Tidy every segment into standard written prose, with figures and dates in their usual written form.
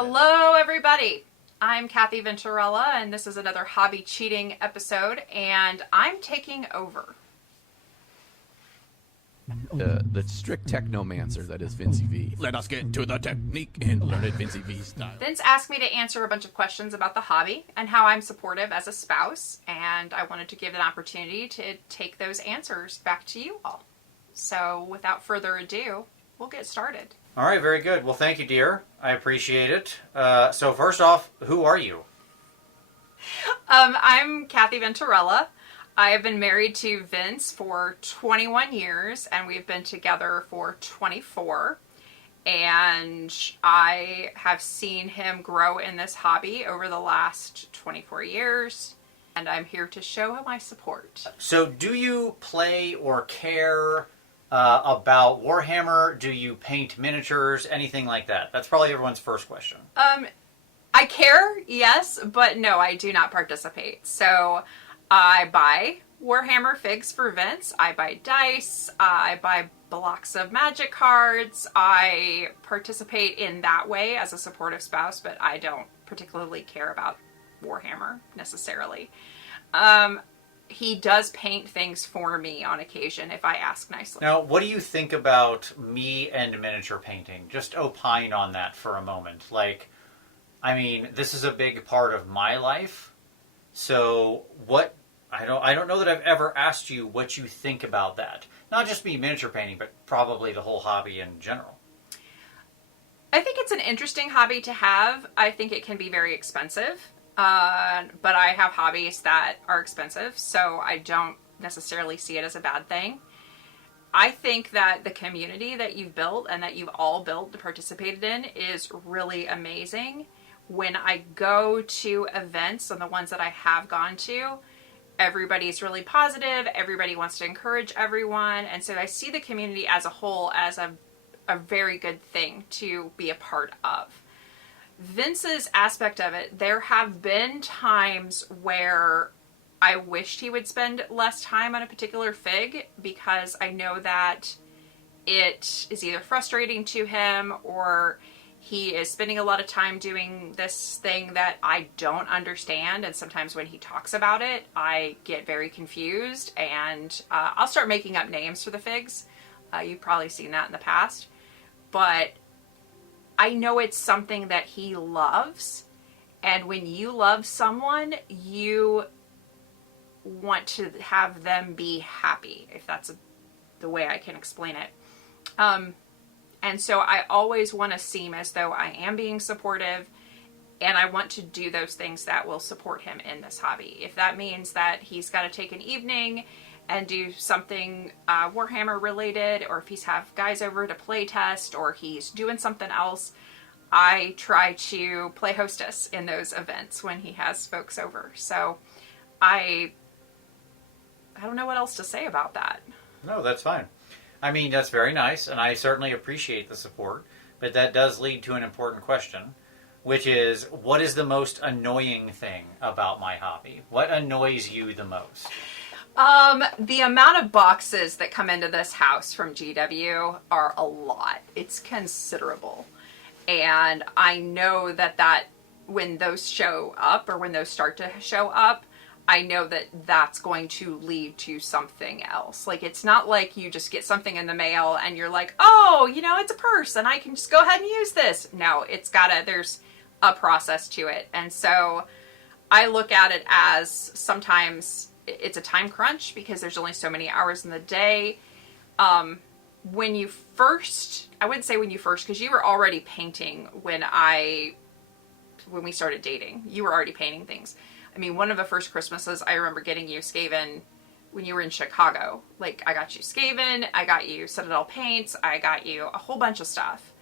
Hello, everybody. I'm Kathy Venturella, and this is another hobby cheating episode, and I'm taking over. The strict technomancer that is Vincey V. Let us get to the technique and learn it Vincey V style. Vince asked me to answer a bunch of questions about the hobby and how I'm supportive as a spouse, and I wanted to give an opportunity to take those answers back to you all. So without further ado, we'll get started. All right, very good. Well, thank you, dear. I appreciate it. So first off, who are you? I'm Kathy Venturella. I have been married to Vince for 21 years, and we've been together for 24. And I have seen him grow in this hobby over the last 24 years, and I'm here to show my support. So do you play or care about Warhammer? Do you paint miniatures? Anything like that? That's probably everyone's first question. I care, yes, but no, I do not participate. So I buy Warhammer figs for Vince. I buy dice. I buy blocks of magic cards. I participate in that way as a supportive spouse, but I don't particularly care about Warhammer necessarily. He does paint things for me on occasion if I ask nicely. Now, what do you think about me and miniature painting? Just opine on that for a moment. Like, I mean, this is a big part of my life. So what... I don't know that I've ever asked you what you think about that. Not just me miniature painting, but probably the whole hobby in general. I think it's an interesting hobby to have. I think it can be very expensive, but I have hobbies that are expensive, so I don't necessarily see it as a bad thing. I think that the community that you've built and that you've all built and participated in is really amazing. When I go to events, and the ones that I have gone to, everybody's really positive, everybody wants to encourage everyone, and so I see the community as a whole as a very good thing to be a part of. Vince's aspect of it, there have been times where I wished he would spend less time on a particular fig because I know that it is either frustrating to him or he is spending a lot of time doing this thing that I don't understand, and sometimes when he talks about it, I get very confused, and I'll start making up names for the figs. You've probably seen that in the past. But I know it's something that he loves, and when you love someone, you want to have them be happy, if that's the way I can explain it. And so I always want to seem as though I am being supportive, and I want to do those things that will support him in this hobby. If that means that he's got to take an evening and do something Warhammer related, or if he's have guys over to play test, or he's doing something else, I try to play hostess in those events when he has folks over. So I don't know what else to say about that. No, that's fine. I mean, that's very nice, and I certainly appreciate the support, but that does lead to an important question, which is, what is the most annoying thing about my hobby? What annoys you the most? The amount of boxes that come into this house from GW are a lot. It's considerable. And I know that when those show up, or when those start to show up, I know that that's going to lead to something else. Like, it's not like you just get something in the mail and you're like, oh, you know, it's a purse and I can just go ahead and use this. No, there's a process to it. And so I look at it as sometimes it's a time crunch because there's only so many hours in the day. When you first, I wouldn't say when you first, because you were already painting when we started dating. You were already painting things. I mean, one of the first Christmases I remember getting you Skaven when you were in Chicago. Like, I got you Skaven, I got you Citadel paints, I got you a whole bunch of stuff.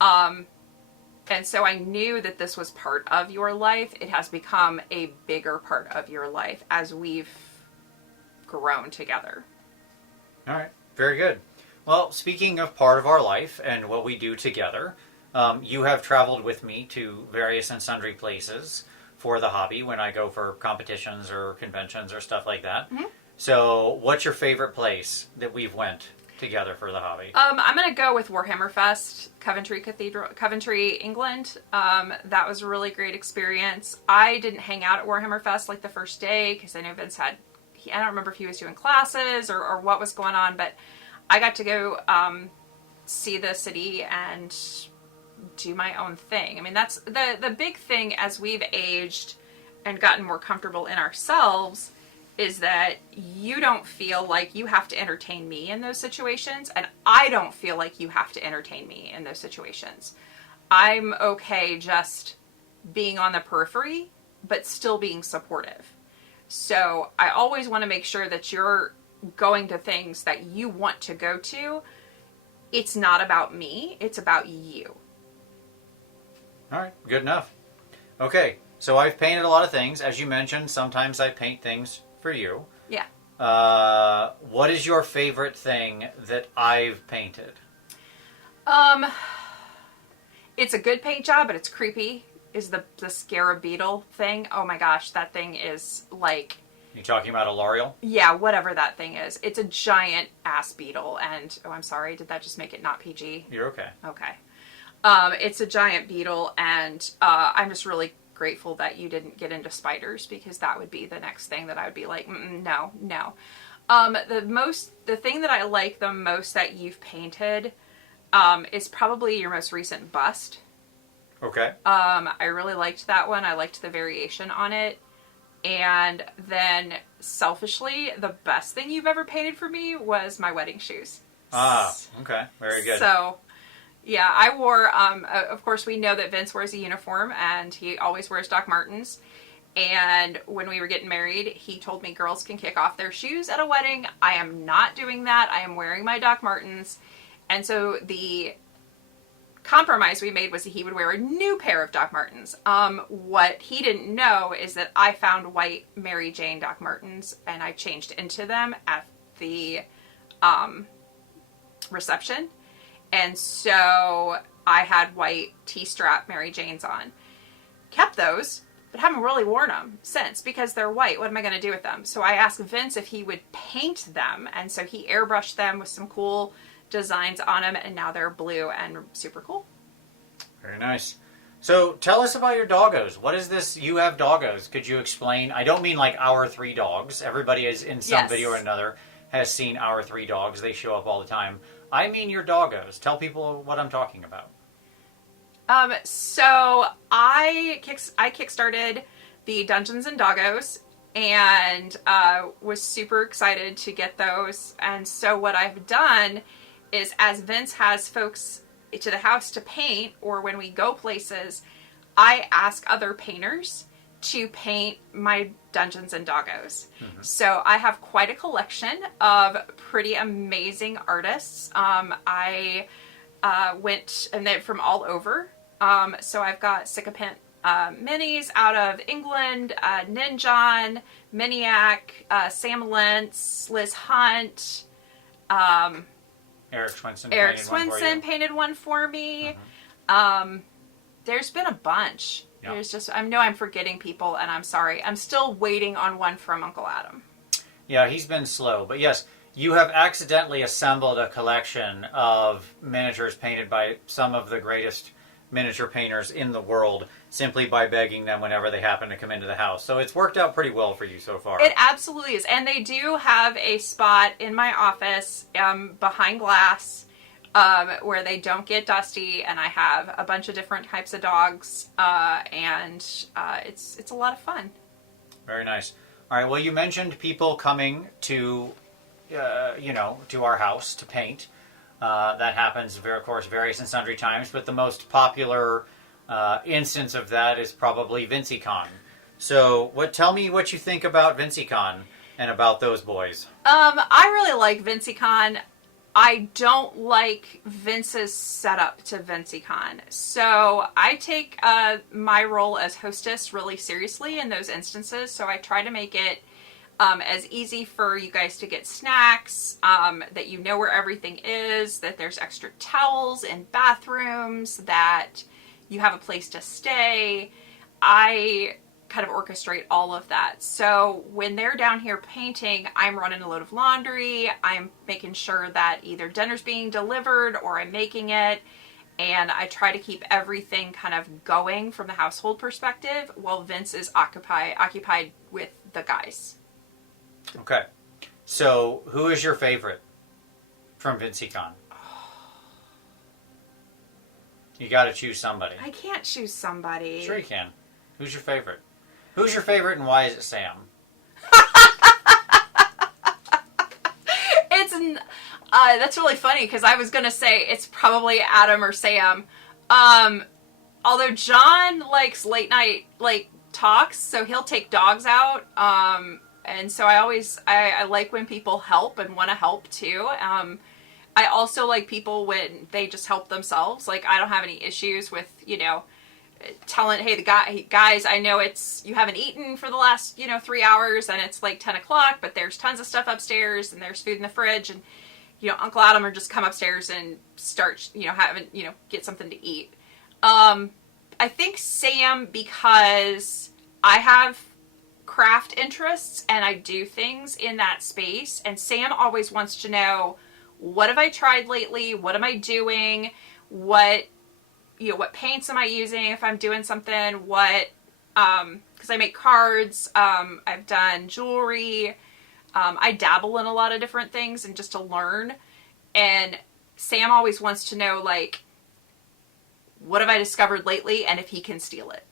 And so I knew that this was part of your life. It has become a bigger part of your life as we've grown together. All right, very good. Well, speaking of part of our life and what we do together, you have traveled with me to various and sundry places for the hobby when I go for competitions or conventions or stuff like that. Mm-hmm. So what's your favorite place that we've went together for the hobby? I'm gonna go with Warhammer Fest, Coventry, England. That was a really great experience. I didn't hang out at Warhammer Fest like the first day because I know Vince had. I don't remember if he was doing classes or what was going on, but I got to go see the city and do my own thing. I mean, that's the big thing as we've aged and gotten more comfortable in ourselves is that you don't feel like you have to entertain me in those situations, and I don't feel like you have to entertain me in those situations. I'm okay just being on the periphery, but still being supportive. So I always want to make sure that you're going to things that you want to go to. It's not about me, it's about you. All right, good enough. Okay, so I've painted a lot of things. As you mentioned, sometimes I paint things for you. Yeah. What is your favorite thing that I've painted? It's a good paint job, but it's creepy. Is the scarab beetle thing. Oh my gosh, that thing is like... You talking about a L'Oreal? Yeah, whatever that thing is. It's a giant ass beetle, and... Oh, I'm sorry, did that just make it not PG? You're okay. Okay. It's a giant beetle, and I'm just really grateful that you didn't get into spiders, because that would be the next thing that I would be like, no. The thing that I like the most that you've painted is probably your most recent bust. Okay. I really liked that one. I liked the variation on it. And then, selfishly, the best thing you've ever painted for me was my wedding shoes. Ah, okay. Very good. So, yeah, I wore, of course, we know that Vince wears a uniform, and he always wears Doc Martens. And when we were getting married, he told me girls can kick off their shoes at a wedding. I am not doing that. I am wearing my Doc Martens. And so the compromise we made was that he would wear a new pair of Doc Martens. What he didn't know is that I found white Mary Jane Doc Martens, and I changed into them at the reception. And so I had white T-strap Mary Janes on. Kept those, but haven't really worn them since because they're white. What am I going to do with them? So I asked Vince if he would paint them, and so he airbrushed them with some cool designs on them, and now they're blue and super cool. Very nice. So tell us about your doggos. What is this? You have doggos. Could you explain? I don't mean like our three dogs. Everybody is in some video or another has seen our three dogs. They show up all the time. I mean your doggos. Tell people what I'm talking about. So I kickstarted the Dungeons and Doggos and was super excited to get those. And so what I've done is, as Vince has folks to the house to paint, or when we go places, I ask other painters to paint my Dungeons and Doggos. Mm-hmm. So I have quite a collection of pretty amazing artists. I went, and they're from all over. So I've got Sycophant minis out of England, Ninjon, Miniac, Sam Lentz, Liz Hunt, Eric Swinson painted one for me. Mm-hmm. There's been a bunch. Yeah. There's just, I know I'm forgetting people, and I'm sorry. I'm still waiting on one from Uncle Adam. Yeah, he's been slow. But yes, you have accidentally assembled a collection of miniatures painted by some of the greatest miniature painters in the world, simply by begging them whenever they happen to come into the house. So it's worked out pretty well for you so far. It absolutely is. And they do have a spot in my office behind glass where they don't get dusty, and I have a bunch of different types of dogs, and it's a lot of fun. Very nice. All right, well, you mentioned people coming to, to our house to paint. That happens, of course, various and sundry times, but the most popular instance of that is probably VincieCon. So, tell me what you think about VincieCon and about those boys. I really like VincieCon. I don't like Vince's setup to VincieCon. So I take my role as hostess really seriously in those instances. So I try to make it as easy for you guys to get snacks, that you know where everything is, that there's extra towels in bathrooms, that you have a place to stay. I kind of orchestrate all of that. So when they're down here painting, I'm running a load of laundry. I'm making sure that either dinner's being delivered or I'm making it. And I try to keep everything kind of going from the household perspective while Vince is occupied with the guys. Okay. So who is your favorite from VinciCon? You got to choose somebody. I can't choose somebody. Sure you can. Who's your favorite? Who's your favorite and why is it Sam? That's really funny because I was going to say it's probably Adam or Sam. Although John likes late night talks, so he'll take dogs out. And so I like when people help and want to help too. I also like people when they just help themselves. Like, I don't have any issues with, telling, hey, guys, I know you haven't eaten for the last, 3 hours and it's like 10 o'clock, but there's tons of stuff upstairs and there's food in the fridge, and, Uncle Adam, or just come upstairs and start, get something to eat. I think Sam, because I have craft interests and I do things in that space, and Sam always wants to know, what have I tried lately? What am I doing? What paints am I using if I'm doing something? Because I make cards, I've done jewelry, I dabble in a lot of different things and just to learn. And Sam always wants to know, what have I discovered lately, and if he can steal it.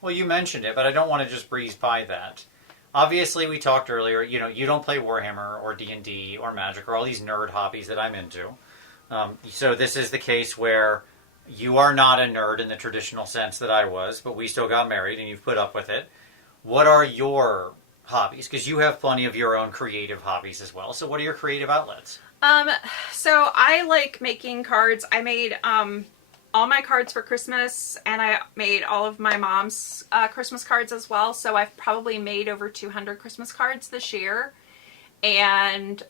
Well, you mentioned it, but I don't want to just breeze by that. Obviously, we talked earlier, you don't play Warhammer or D&D or Magic or all these nerd hobbies that I'm into. So this is the case where you are not a nerd in the traditional sense that I was, but we still got married and you've put up with it. What are your hobbies? Because you have plenty of your own creative hobbies as well. So what are your creative outlets? So I like making cards. I made all my cards for Christmas, and I made all of my mom's Christmas cards as well. So I've probably made over 200 Christmas cards this year. And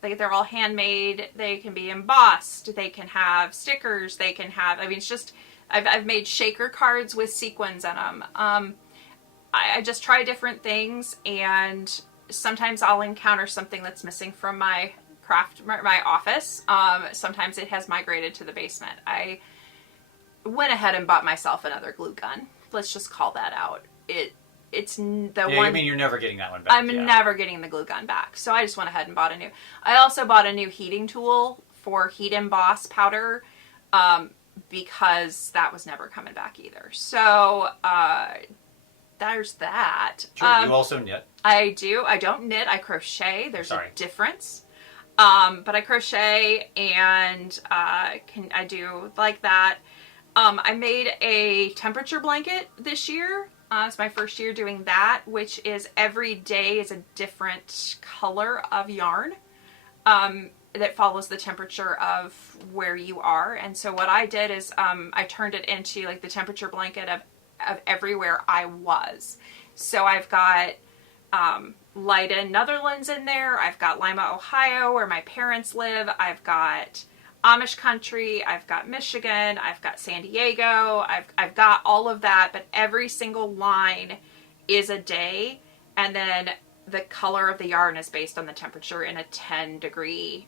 they're all handmade. They can be embossed. They can have stickers. They can have, it's just, I've made shaker cards with sequins in them. I just try different things, and sometimes I'll encounter something that's missing from my my office. Sometimes it has migrated to the basement. I went ahead and bought myself another glue gun. Let's just call that out. It's the one. You mean you're never getting that one back? I'm never getting the glue gun back. So I just went ahead and bought a new. I also bought a new heating tool for heat emboss powder, because that was never coming back either. So there's that. Sure, you also knit. I do. I don't knit. I crochet. There's a difference. But I crochet, and I do like that. I made a temperature blanket this year. It's my first year doing that, which is every day is a different color of yarn that follows the temperature of where you are. And so what I did is I turned it into the temperature blanket of everywhere I was. So I've got Leiden, Netherlands in there. I've got Lima, Ohio, where my parents live. I've got Amish country, I've got Michigan, I've got San Diego, I've got all of that, but every single line is a day, and then the color of the yarn is based on the temperature in a 10-degree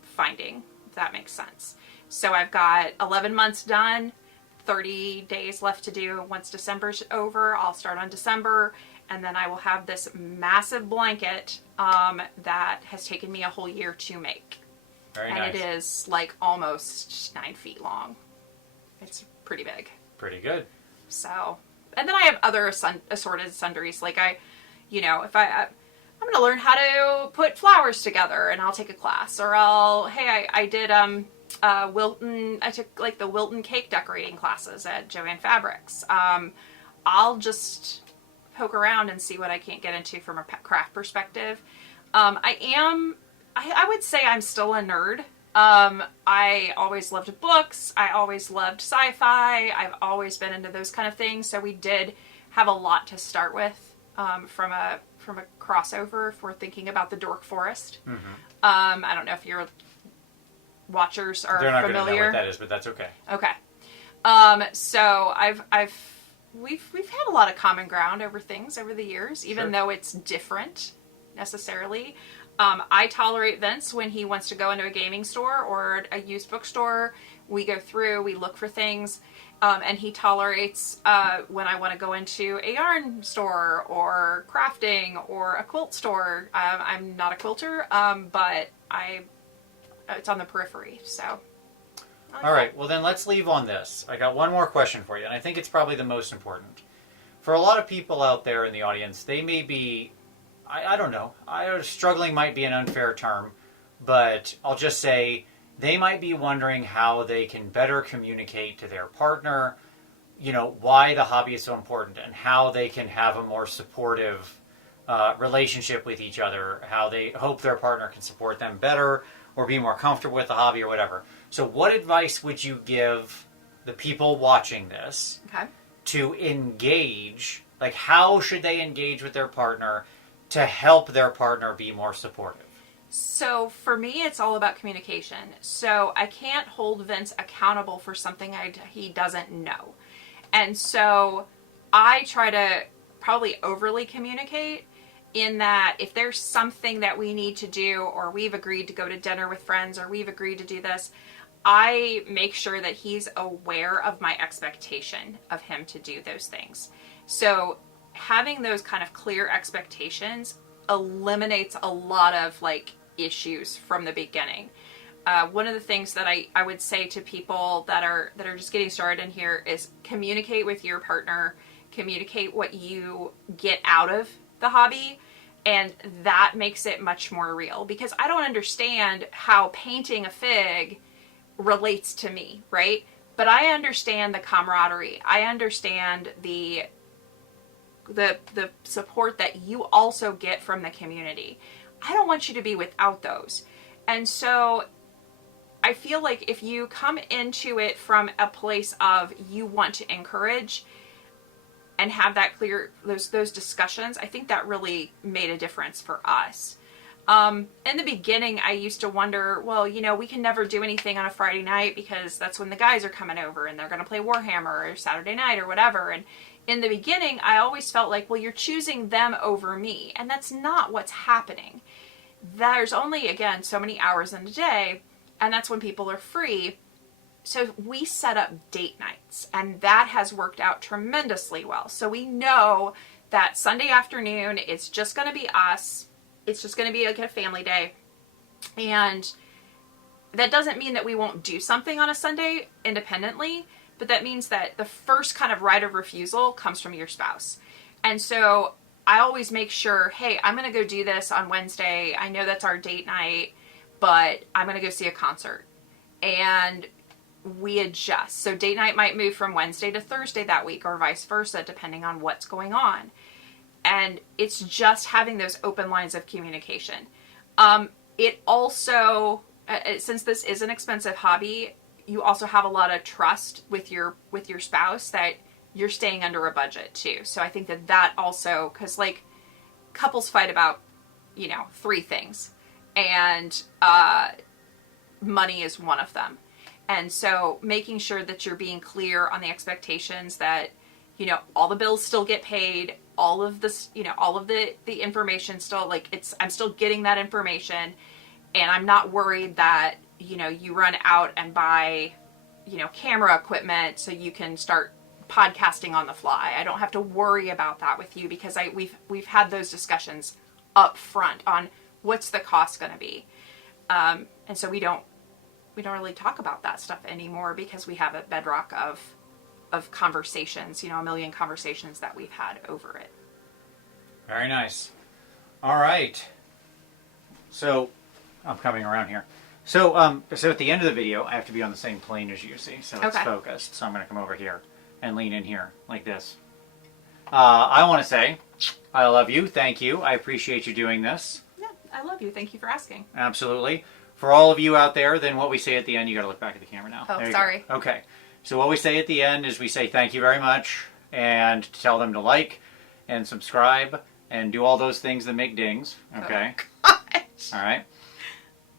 finding, if that makes sense. So I've got 11 months done, 30 days left to do. Once December's over, I'll start on December, and then I will have this massive blanket that has taken me a whole year to make. Very and nice. It is almost 9 feet long. It's pretty big. Pretty good. So, and then I have other assorted sundries. I'm going to learn how to put flowers together, and I'll take a class. Or I did Wilton. I took the Wilton cake decorating classes at Joann Fabrics. I'll just poke around and see what I can't get into from a craft perspective. I would say I'm still a nerd. I always loved books. I always loved sci-fi. I've always been into those kind of things. So we did have a lot to start with from a crossover if we're thinking about the Dork Forest. Mm-hmm. I don't know if your watchers are familiar. They're not going to know what that is, but that's okay. Okay. So I've we've had a lot of common ground over things over the years, even Sure. though it's different necessarily. I tolerate Vince when he wants to go into a gaming store or a used bookstore. We go through, we look for things, and he tolerates when I want to go into a yarn store or crafting or a quilt store. I'm not a quilter, but it's on the periphery, so. I like All right, that. well then let's leave on this. I got one more question for you, and I think it's probably the most important. For a lot of people out there in the audience, they may be, I don't know, struggling might be an unfair term, but I'll just say they might be wondering how they can better communicate to their partner, why the hobby is so important and how they can have a more supportive relationship with each other, how they hope their partner can support them better or be more comfortable with the hobby or whatever. So what advice would you give the people watching this Okay. to engage? Like, how should they engage with their partner to help their partner be more supportive? So for me, it's all about communication. So I can't hold Vince accountable for something he doesn't know. And so I try to probably overly communicate in that if there's something that we need to do, or we've agreed to go to dinner with friends, or we've agreed to do this, I make sure that he's aware of my expectation of him to do those things. So having those kind of clear expectations eliminates a lot of issues from the beginning. One of the things that I would say to people that are just getting started in here is communicate with your partner, communicate what you get out of the hobby, and that makes it much more real, because I don't understand how painting a fig relates to me, right? But I understand the camaraderie. I understand the support that you also get from the community. I don't want you to be without those. And so I feel like if you come into it from a place of you want to encourage and have that clear, those discussions, I think that really made a difference for us. In the beginning, I used to wonder, well, we can never do anything on a Friday night because that's when the guys are coming over and they're going to play Warhammer, or Saturday night or whatever. And in the beginning, I always felt like, well, you're choosing them over me. And that's not what's happening. There's only, again, so many hours in a day, and that's when people are free. So we set up date nights, and that has worked out tremendously well. So we know that Sunday afternoon, it's just going to be us. It's just going to be like a family day. And that doesn't mean that we won't do something on a Sunday independently, but that means that the first kind of right of refusal comes from your spouse. And so I always make sure, hey, I'm going to go do this on Wednesday. I know that's our date night, but I'm going to go see a concert. And we adjust. So date night might move from Wednesday to Thursday that week, or vice versa, depending on what's going on. And it's just having those open lines of communication. It also, since this is an expensive hobby, you also have a lot of trust with your spouse that you're staying under a budget too. So I think that also, because couples fight about, 3 things, and money is one of them. And so making sure that you're being clear on the expectations that, all the bills still get paid, all of this, all of the information still, I'm still getting that information, and I'm not worried that, you run out and buy, camera equipment so you can start podcasting on the fly. I don't have to worry about that with you, because we've had those discussions up front on what's the cost going to be. And so we don't really talk about that stuff anymore, because we have a bedrock of conversations, a million conversations that we've had over it. Very nice. All right. So I'm coming around here. So at the end of the video, I have to be on the same plane as you, see, so it's Okay. focused. So I'm going to come over here and lean in here like this. I want to say, I love you. Thank you. I appreciate you doing this. Yeah, I love you. Thank you for asking. Absolutely. For all of you out there, then what we say at the end, you got to look back at the camera now. Oh, There you sorry. go. Okay. So what we say at the end is we say thank you very much, and tell them to like and subscribe and do all those things that make dings. Okay. Gosh. All right.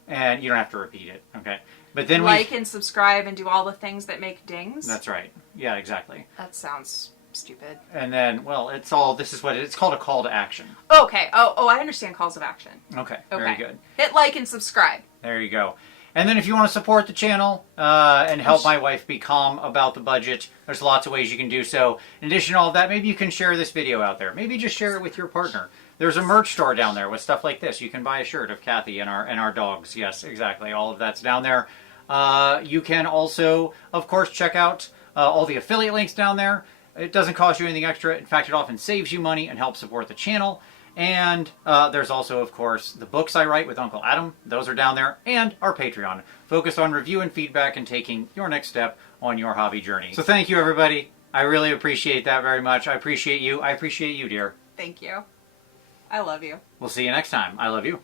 And you don't have to repeat it. Okay. But then Like and subscribe and do all the things that make dings. That's right. Yeah, exactly. That sounds stupid. And then, well, it's all, this is what it's called, a call to action. Okay. Oh, I understand calls of action. Okay, Okay. very good. Hit like and subscribe. There you go. And then if you want to support the channel and help my wife be calm about the budget, there's lots of ways you can do so. In addition to all of that, maybe you can share this video out there. Maybe just share it with your partner. There's a merch store down there with stuff like this. You can buy a shirt of Kathy and our dogs. Yes, exactly. All of that's down there. You can also, of course, check out all the affiliate links down there. It doesn't cost you anything extra. In fact, it often saves you money and helps support the channel. And there's also, of course, the books I write with Uncle Adam. Those are down there. And our Patreon, focused on review and feedback and taking your next step on your hobby journey. So thank you, everybody. I really appreciate that very much. I appreciate you. I appreciate you, dear. Thank you. I love you. We'll see you next time. I love you.